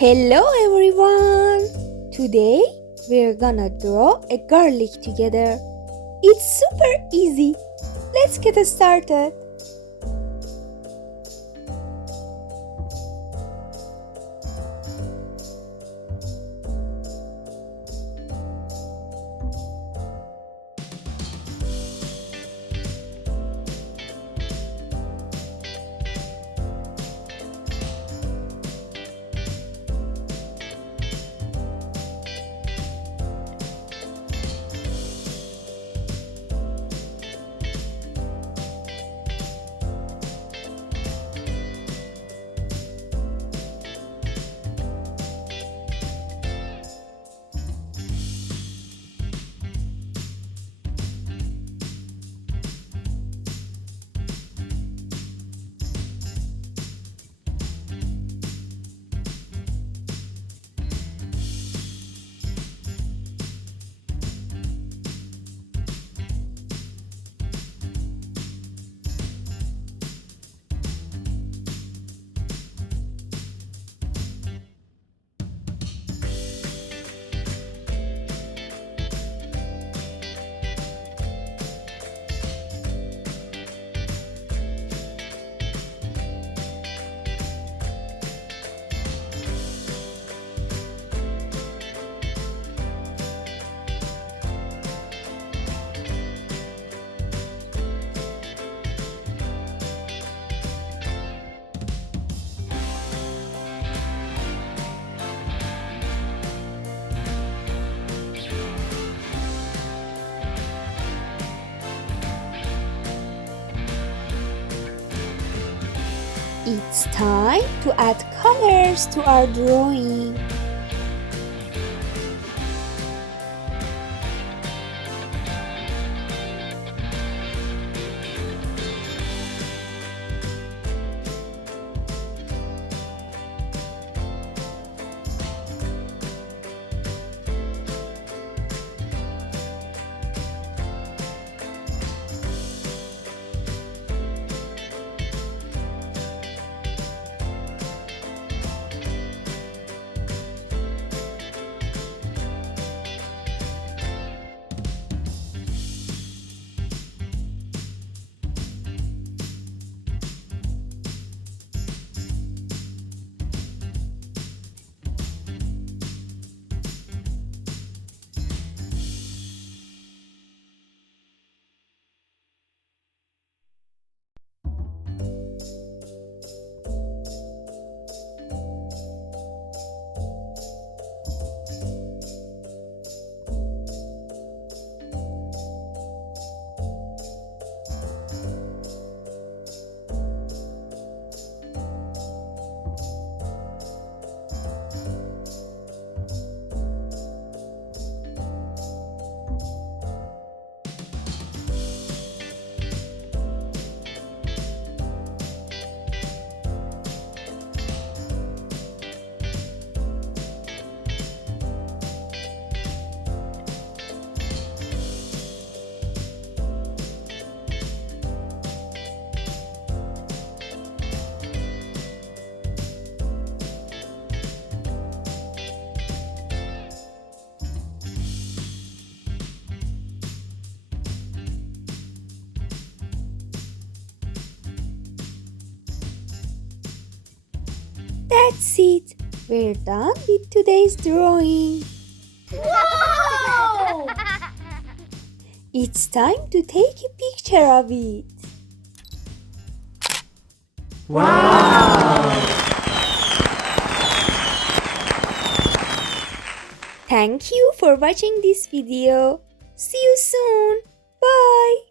Hello everyone! Today we're gonna draw a garlic together. It's super easy. Let's get started. It's time to add colors to our drawing. That's it. We're done with today's drawing. Whoa! It's time to take a picture of it. Wow! Thank you for watching this video. See you soon. Bye.